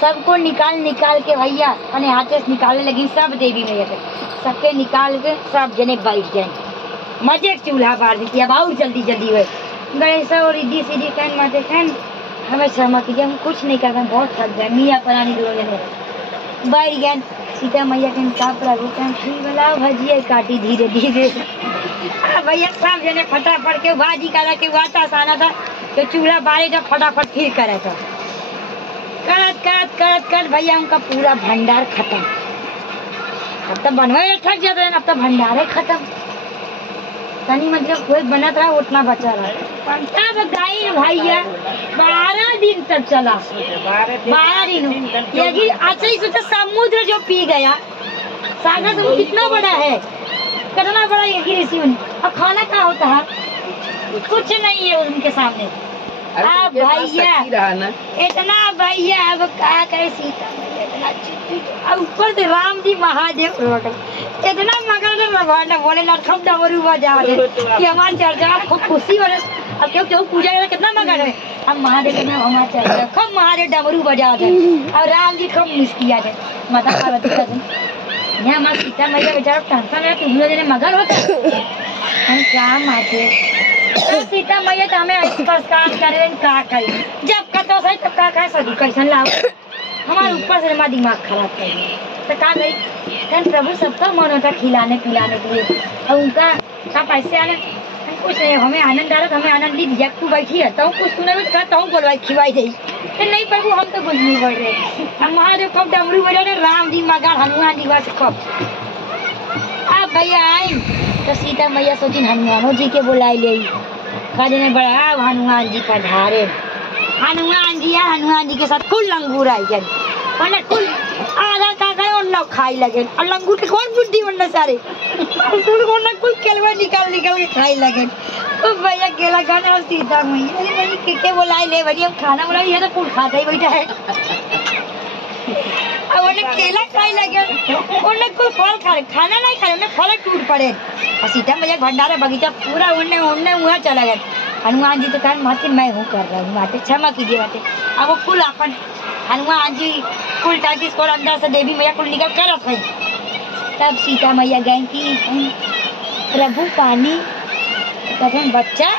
सबको निकाल निकाल के भैया अपने हाथे से निकालने लगी, सब देवी मैया के सबके निकाल के सब जने बैठ गए। मजे चूल्हा बार दी अब और जल्दी जल्दी हुए गणेश और रिद्धि सीधी कहन माते कहन हमें क्षमा कीजिए, हम कुछ नहीं कर रहे, बहुत थक गए। मियाँ परानी दो जने बैठ गए। सीता मैया कहन का प्रभु कहन ठीक बोला भजिए काटी धीरे धीरे। भैया सब जने फटाफट के भाजी करा के वाता साना था तो चूल्हा बारे जब फटाफट फिर करे था करत करत करत करत भैया उनका पूरा भंडार खत्म। अब तो बनवाए थक जाते हैं, अब तो भंडार खत्म। तनी मतलब कोई बना था उतना बचा रहा। तब गाय भैया 12 दिन तक चला, 12 दिन। यही अच्छा ही सोचा समुद्र जो पी गया, सागर समुद्र कितना बड़ा है, कितना बड़ा यही ऋषि। अब खाना क्या होता है, कुछ नहीं है उनके सामने। अब भैया इतना भैया अब क्या करे सीता इतना ऊपर से राम जी महादेव इतना मगर भगवान बोले ना खूब डमरू बजा रहे कि हमारी चर्चा खूब खुशी हो रही। अब क्यों पूजा कर कितना मगर है, अब महादेव के नाम हमारा चर्चा खूब महादेव डमरू बजा दे और राम जी खूब मुस्किया है माता पार्वती का दिन यहाँ हमारा सीता मैया बेचारा टेंशन है तुम लोग मगर होता हम क्या माते सीता मैया तो हमें काम करें का करी जब कतो सही तब का सदी कैसन लाओ हमारे ऊपर से हमारा दिमाग खराब कर तो का गई प्रभु सबका मन होता खिलाने पिलाने के लिए और उनका सब ऐसे आने कुछ नहीं हमें आनंद आ रहा हमें आनंद दी दिया तू बैठी है तो कुछ सुने में तो बोलवाई खिवाई दे तो नहीं प्रभु हम तो कुछ नहीं बोल रहे हम महादेव कब डमरू बजा रहे राम जी मगर हनुमान जी बस कब अब भैया आई तो सीता मैया सोची हनुमानों जी के बुलाई ले कहने बड़ा हनुमान जी पधारे हनुमान जी के साथ कुल लंगूर आई गए कुल आधा का गए और न खाई लगे और लंगूर के कौन बुद्धि बनना सारे कुल केलवा निकाल निकाल के खाई लगे तो भैया केला खाने और सीता मैया के बुलाई ले भैया हम खाना बनाई है तो कुल खाता ही बैठा है अब उन्हें केला खाई लगे उन्हें कोई फल खा खाना नहीं खाए उन्हें फल टूट पड़े और सीता मैया भंडारा बगीचा पूरा उन्हें वहाँ चला गया। हनुमान जी तो कहा माते मैं हूँ कर रहा हूँ माते क्षमा कीजिए माते। अब वो कुल अपन हनुमान जी कुल टाकी को अंदर से देवी मैया कुल निकल कर रख तब सीता मैया गई कि प्रभु पानी कहते बच्चा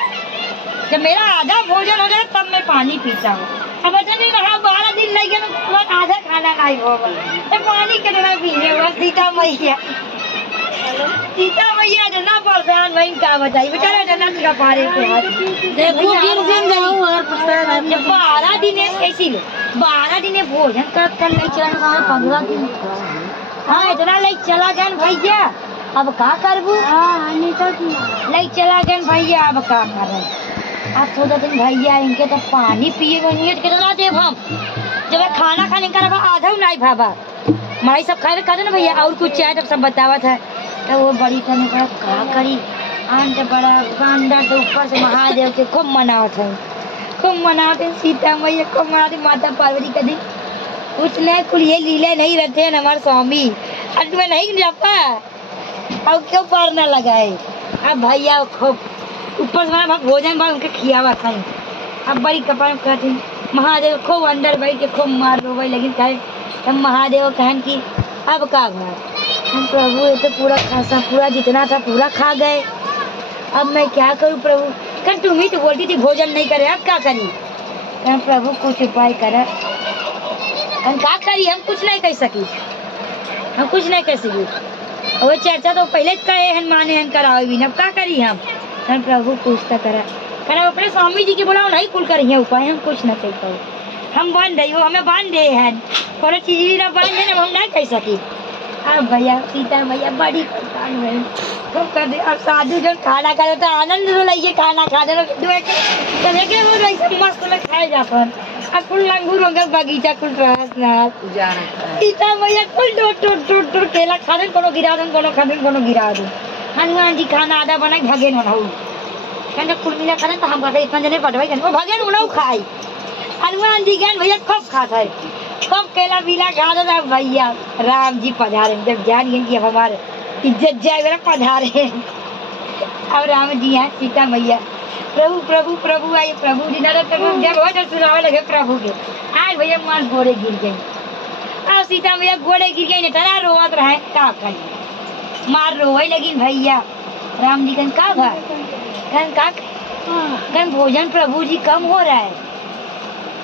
जब मेरा आधा भोजन हो जाए तब मैं पानी पीता हूँ। अब बच्चा नहीं रहा 12 दिन लग गया आधा खाना नहीं होगा तो पानी कितना पीने हुआ सीता मैया जना परेशान वही क्या बताइए बेचारा जना का पारे देखो 12 दिन कैसी 12 दिन भोजन कर नहीं चला 15 दिन हाँ इतना ले चला गया भैया अब का करबू ले चला गया भैया अब का कर अब थोड़ा दिन भैया इनके तो पानी पिए कितना देव हम जब खाना खाने का आधा नहीं भाभा माई सब खाए खाते ना भैया और कुछ चाहे तब सब बतावा था तो वो बड़ी तने बड़ा का करी अंत बड़ा अंदर से ऊपर से महादेव के खूब मनाते सीता मैया खूब मनाते माता पार्वती का दिन कुछ नहीं कुल ये लीले नहीं रहते हैं हमारे स्वामी अंत में नहीं जापा अब क्यों पार न लगाए। अब भैया खूब ऊपर से भोजन बाद उनके खियावा था अब बड़ी कपाल कहते महादेव खूब अंदर बैठ के खूब मार रोवे लेकिन कहे तब महादेव कहन की अब का घर हम प्रभु ये तो पूरा खासा पूरा जितना था पूरा खा गए अब मैं क्या करूं प्रभु कल तुम ही तो बोलती थी भोजन नहीं करे अब क्या करी हम प्रभु कुछ उपाय करे हम क्या करी हम कुछ नहीं कर सकी हम कुछ नहीं कर सकी वो चर्चा तो पहले कहे हनुमान हन कराओ भी अब क्या करी हम प्रभु कुछ तो करा अपने स्वामी जी के बुलाओ नहीं कुल करिए उपाय हम कुछ न कर पाओ हम बांध रही हो हमें बांध दे हैं कोनो चीज ना बांध देना हम नहीं कर सकी। अब भैया सीता मैया बड़ी परेशान हुई खूब कर दे और साधु जब खाना खाते तो आनंद तो लइए खाना खा दे देखे वो ऐसे मस्त में खाए जाता अब कुल लंगूर हो गया बगीचा कुल रास नास सीता मैया कुल टूट केला खा दे कोनो गिरा दे कोनो खा दे कोनो गिरा दे हनुमान जी खाना आधा बनाई भगे न कहते कुल मिला खा तो हम कहते इतना जने पटवाई वो भगे उन्हें खाई हनुमान जी ज्ञान भैया खूब खाता है खूब केला पीला खा दो भैया राम जी पधारे जब जान गए कि अब हमारे इज्जत जाए मेरा पधारे अब राम जी यहाँ सीता मैया प्रभु प्रभु प्रभु आइए प्रभु जी नरक जब हो तो सुनावे लगे प्रभु के। आज भैया मार घोड़े गिर गई। अब सीता मैया घोड़े गिर गई, इतना रोवत रहे का करी, मार रोवे लगी भैया। राम जी कन का भाई कन भोजन प्रभु जी कम हो रहा है,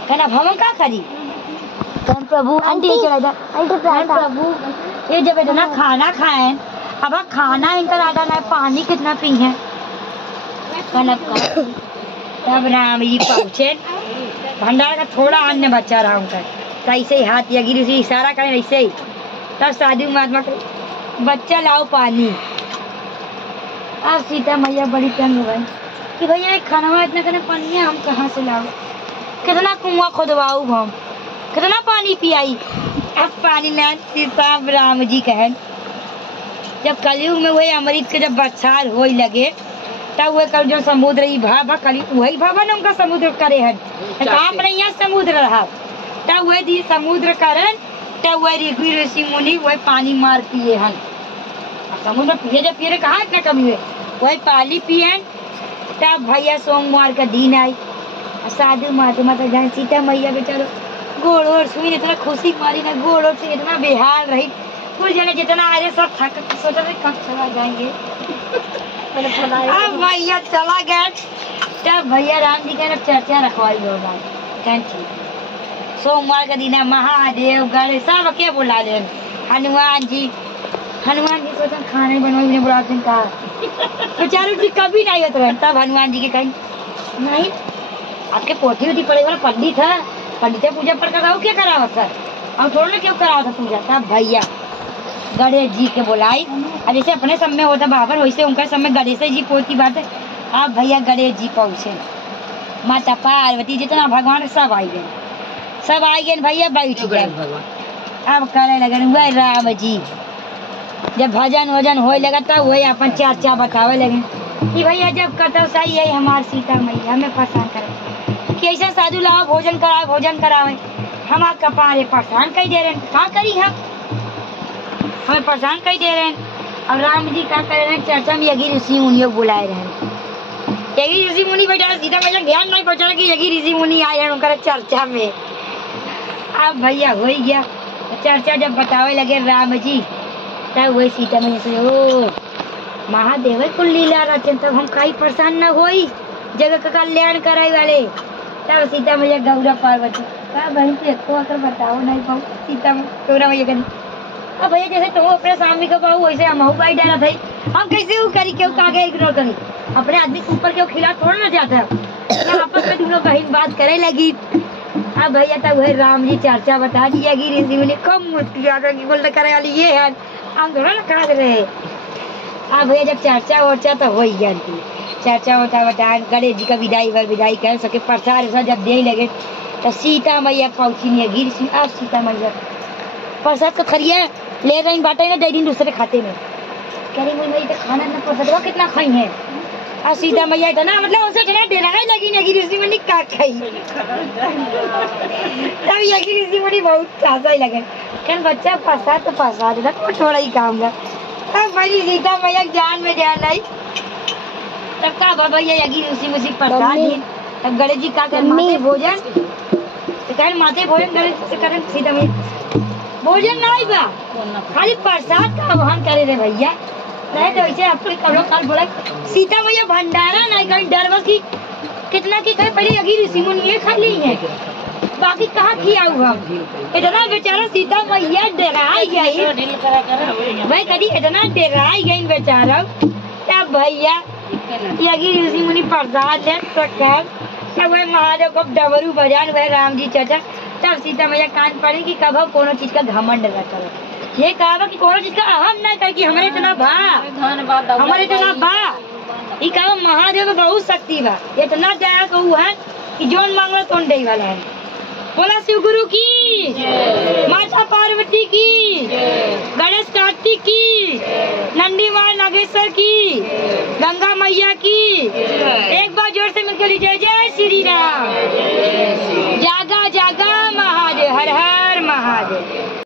कन अब हम का करी, कन प्रभु प्रभु ये जब इतना खाना खाए, अब खाना इनका आटा ना, पानी कितना पी है। तब राम जी पहुँचे, भंडार का थोड़ा अन्न बचा रहा उनका, ऐसे ही हाथ या गिरी से इशारा करें ऐसे ही। तब साधु महात्मा बच्चा लाओ पानी। अब सीता मैया बड़ी तंग हो गई कि भैया खाना इतना करने पानी है, हम कहाँ से लाओ, कितना कुआं खोदवाऊ हम, कितना पानी पियाई। अब पानी ना सीता राम जी कहे, जब कलयुग में वही अमृत के जब बरसात हो लगे, तब वह कल जो समुद्र ही भाभा कली वही भाभा ने उनका समुद्र करे है, काम नहीं है समुद्र रहा, तब वह दी समुद्र करन, तब वह ऋषि मुनि वही पानी मार पिए हन। समुद्र पिए जब पिए कहाँ इतना कमी हुए, वही पानी पिए। तब भैया सोमवार का दिन आई, साधु महात्मा तो जान सीता मैया बेचारो गोड़ ओढ़ सुई इतना खुशी मारी ना, गोड़ ओढ़ से इतना बेहाल रही, कुछ जने जितना आ रहे सब थक सोच रहे कब चला जाएंगे। अब भैया चला गया। तब भैया राम जी का चर्चा रखवाई होगा, सोमवार का दिन महादेव गणेश सब के बुला ले, हनुमान जी सोचन खाने बनवाई बुलाते कहा बेचारू जी कभी नहीं होता है। तब हनुमान जी के कहीं नहीं, आपके पोथी उठी पड़े वाला पंडित है, पंडित पूजा पर कराओ क्या करावा सर, हम थोड़ा ना क्यों कराओ था पूजा। तब भैया गणेश जी के बुलाई, और जैसे अपने सब में होता बाबर वैसे उनका सब में गणेश जी पोती बात है। अब भैया गणेश जी पहुँचे, माता पार्वती जितना भगवान सब आई गए भैया बैठ गए। अब करे लगन वह राम जी जब भजन वजन हो लगा तब वही अपन चर्चा बतावे लगे कि भैया जब कतौ सही है हमारी सीता मैया हमें परेशान करे कि ऐसा साधु लाओ भोजन करावे, हम आपका पारे परेशान कही दे रहे हैं, क्या करी हम हमें परेशान कही दे रहे हैं। अब राम जी क्या कर रहे हैं, चर्चा में यज्ञ ऋषि मुनि बुलाए रहे हैं, यज्ञ ऋषि मुनि बैठा, सीता मैया ध्यान नहीं पहुँचा कि यज्ञ ऋषि मुनि आए हैं उनका चर्चा में। अब भैया हो ही गया चर्चा, जब बतावे लगे राम जी तब वही सीता मैया से ओ महादेव कुल लीला रचन, तब हम कहीं परेशान न होई, जगह का कल्याण कराए वाले। तब सीता मैया गौरा पार्वती का बहन तो एको आकर बताओ नहीं पाऊ सीता गौरा मैया करी। अब भैया जैसे तुम अपने स्वामी का पाऊ वैसे हम बाई डाला था, हम कैसे वो करी क्यों कागे इग्नोर करी, अपने आदमी के ऊपर क्यों खिलाफ थोड़ा ना जाता है, आपस में दोनों बहन बात करे लगी। अब भैया तब वही राम जी चर्चा बता दी यज्ञ ऋषि मुनि कम मुश्किल बोलते करे वाली ये है, हम थोड़ा ना खा रहे। अब भैया जब चर्चा वर्चा तो हो ही गया, चर्चा होता बता गणेश जी का विदाई कर सके प्रसाद जब दे लगे तो सीता मैया पहुँची यज्ञ ऋषि। अब सीता मैया प्रसाद तो खरिए ले रही बाटे ना दे दिन दूसरे खाते में, कह रही मुझे तो खाना ना प्रसाद कितना खाई है। और सीता मैया इतना मतलब उसे इतना डराने लगी यज्ञ ऋषि मुनि का खाई। तब यज्ञ ऋषि मुनि बहुत खासा ही लगे, कहन बच्चा प्रसाद तो प्रसाद था थोड़ा ही काम है। तब बड़ी सीता मैया ज्ञान में ध्यान आई, तब का भैया यज्ञ ऋषि मुनि प्रसाद दी। तब गणेश जी का कर माते भोजन, तो कहन माते भोजन गणेश से करन सीता मैया भोजन नहीं बा खाली प्रसाद का आह्वान करे रे भैया, नहीं तो ऐसे आपके करो काल बोला सीता मैया भंडारा नहीं कहीं डर बस की कितना की खाए, पहले यज्ञ ऋषि मुनि ये खा ली है बाकी कहाँ किया हुआ। इतना बेचारा सीता मैया डराई गई भाई, कभी इतना डराई गई बेचारा। तब भैया यज्ञ ऋषि मुनि प्रसाद है तब वह महादेव को डबरू बजान वह राम जी चाचा। तब सीता मैया कान पड़े कि कब कोनो चीज का घमंड न करो, ये कहा कि कोनो चीज का अहम न कर कि हमारे इतना भा हमारे इतना भा, ये कहा महादेव में बहुत शक्ति बा, इतना दया कहू है कि जोन मांगो तो दे वाला है। बोला शिव गुरु की, माता पार्वती की, गणेश कार्तिक की, नंदी माँ नागेश्वर की, गंगा मैया की, एक बार जोर से मिलकर जय जय